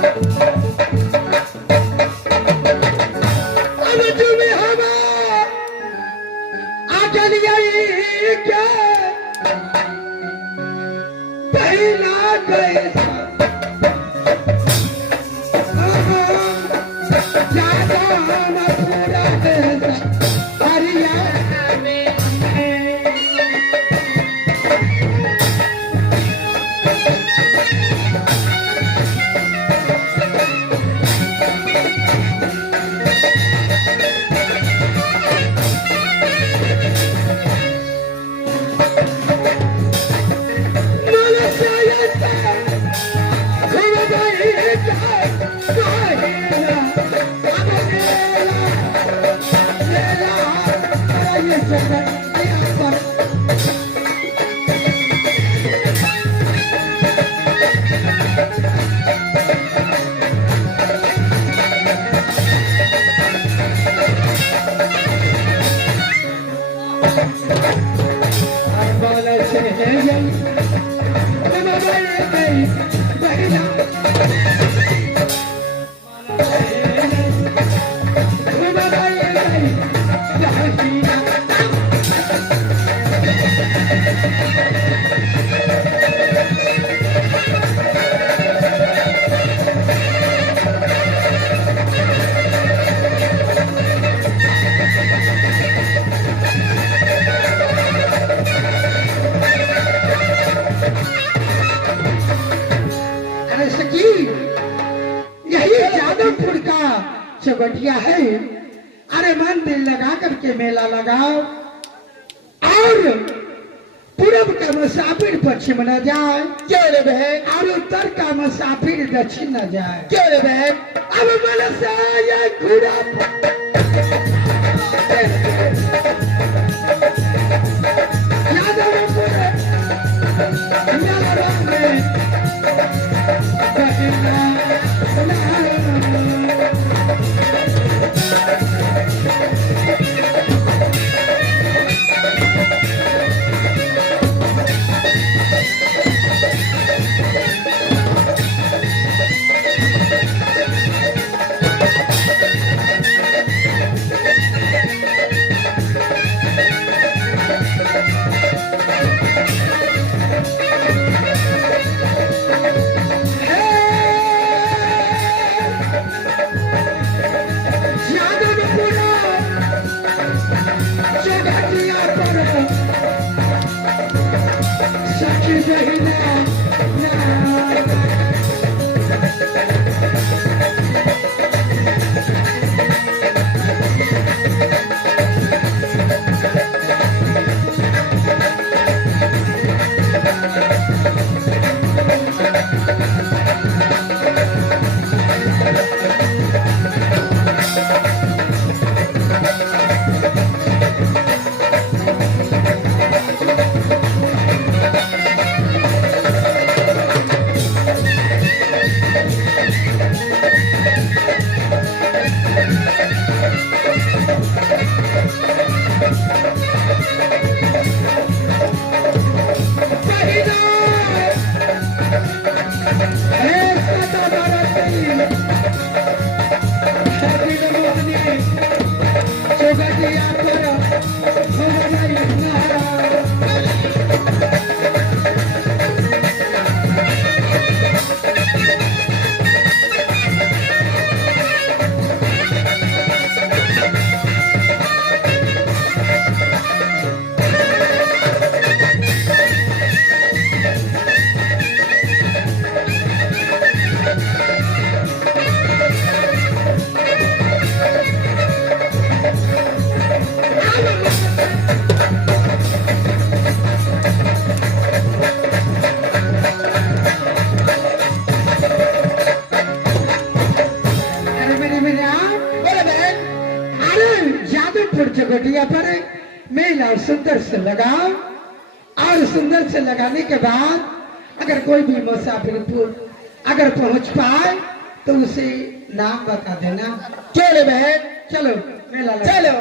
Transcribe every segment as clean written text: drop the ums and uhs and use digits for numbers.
अब तुम्हें हवा आचल गई क्या पहला कैसा ज्यादा न पूरा कैसा हरियाणा में चौबटिया है। अरे मन दिल लगा करके मेला लगाओ और पूरब का मुसाफिर पश्चिम न जाए क्यों रे बहन, और उत्तर का मुसाफिर दक्षिण न जाए क्यों रे बहन। अब मन से ये घुड़ा चौखटिया पर मेला सुंदर से लगाओ और सुंदर से लगाने के बाद अगर कोई भी मुसाफिर अगर पहुंच पाए तो उसे नाम बता देना। चलो बहन चलो मेला चलो।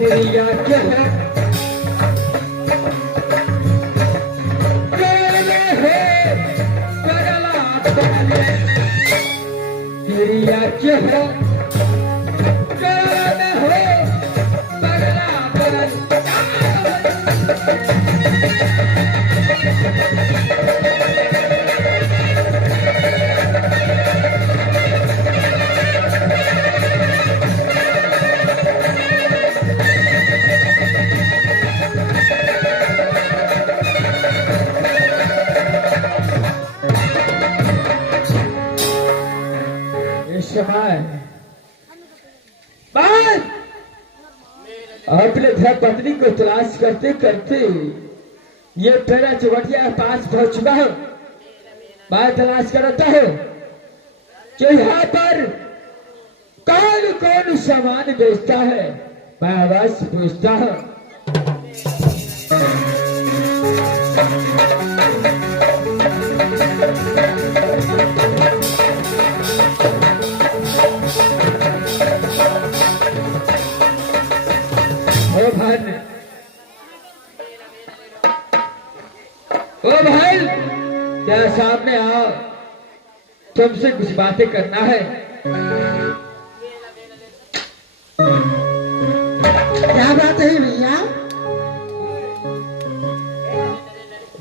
तेरी आंखें हैं तेरी आंखें हैं में हो पगला बदल अपने घर पत्नी को तलाश करते करते ये तेरा चवटिया पास पहुंच चुका है। मैं तलाश करता हूँ कि यहाँ पर कौन कौन सामान बेचता है। मैं आवाज पूछता हूँ। ओ भाई क्या सामने आओ, तुमसे कुछ बातें करना है। क्या बात है भैया?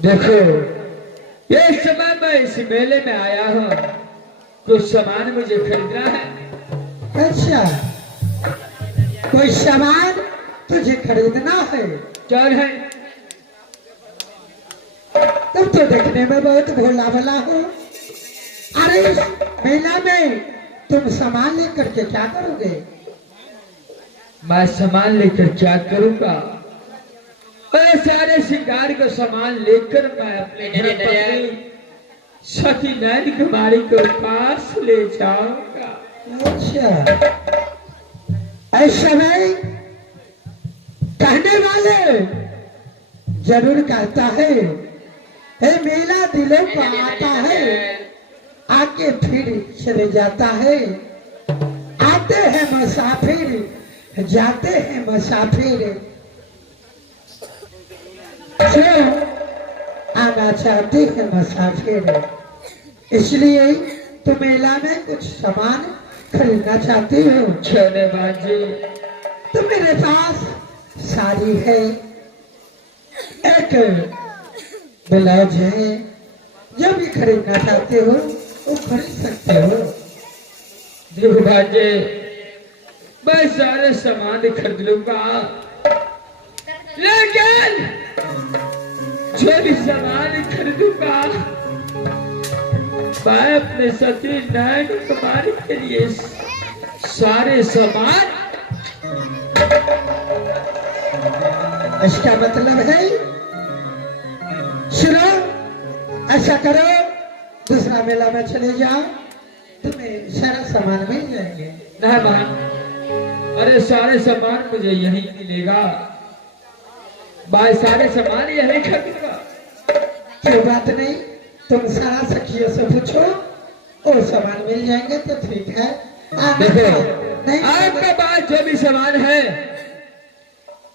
देखो ये समय मैं इस मेले में आया हूँ, कुछ सामान मुझे खरीदना है। अच्छा, कोई सामान तुझे खरीदना है? चल है, तुम तो देखने में बहुत भोला भला हो। अरे इस मेला में तुम सामान लेकर के क्या करोगे? मैं सामान लेकर क्या करूंगा? सारे श्रृंगार का सामान लेकर मैं अपने सती नैन कुमारी को पास ले जाऊंगा। अच्छा, ऐसा नहीं, कहने वाले जरूर कहता है हे मेला दिलों को आता है, आके फिर चले जाता है। आते हैं मुसाफिर, जाते हैं मुसाफिर, जो आना चाहते हैं मुसाफिर। इसलिए तो मेला में कुछ सामान खरीदना चाहती हो। छोने बाजी, तो मेरे पास साड़ी है, एक ब्लाउज है, जो भी खरीदना चाहते हो वो खरीद सकते हो। देखो भाजे, मैं सारे सामान खरीद लूंगा, लेकिन जो भी सामान खरीदूंगा मैं अपने सती नैन कुमारी के लिए सारे सामान। इसका मतलब है सुनो, ऐसा करो, दूसरा मेला में चले जाओ, तुम्हें सारा सामान मिल जाएंगे। ना बहन, अरे सारे सामान मुझे यहीं मिलेगा, भाई सारे सामान यहीं खरीदूंगा। कोई बात नहीं, तुम सारा सखियों से पूछो, और सामान मिल जाएंगे तो ठीक है। देखो आपका पास जो भी सामान है,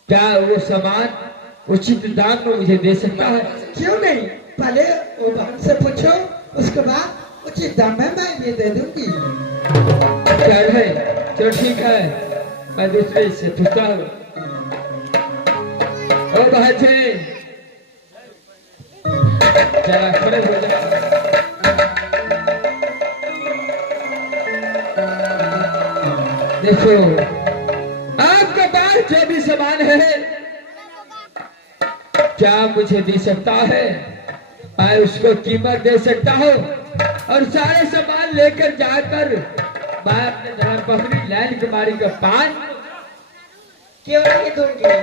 क्या वो सामान उचित दाम में मुझे दे सकता है? क्यों नहीं, पहले वो बहन से पूछो, उसके बाद उचित दाम में मैं ये दे दूंगी। क्या है? चलो ठीक है, मैं दूसरे से पूछता हूँ। ओ बहन जी, जरा खड़े हो जाओ। देखो आपके पास जो भी सामान है, क्या मुझे दे सकता है? मैं उसको कीमत दे सकता हूँ, और सारे सामान लेकर जाकर मैं अपने धर्मपत्नी नैन कुमारी का पान क्यों नहीं दूंगी।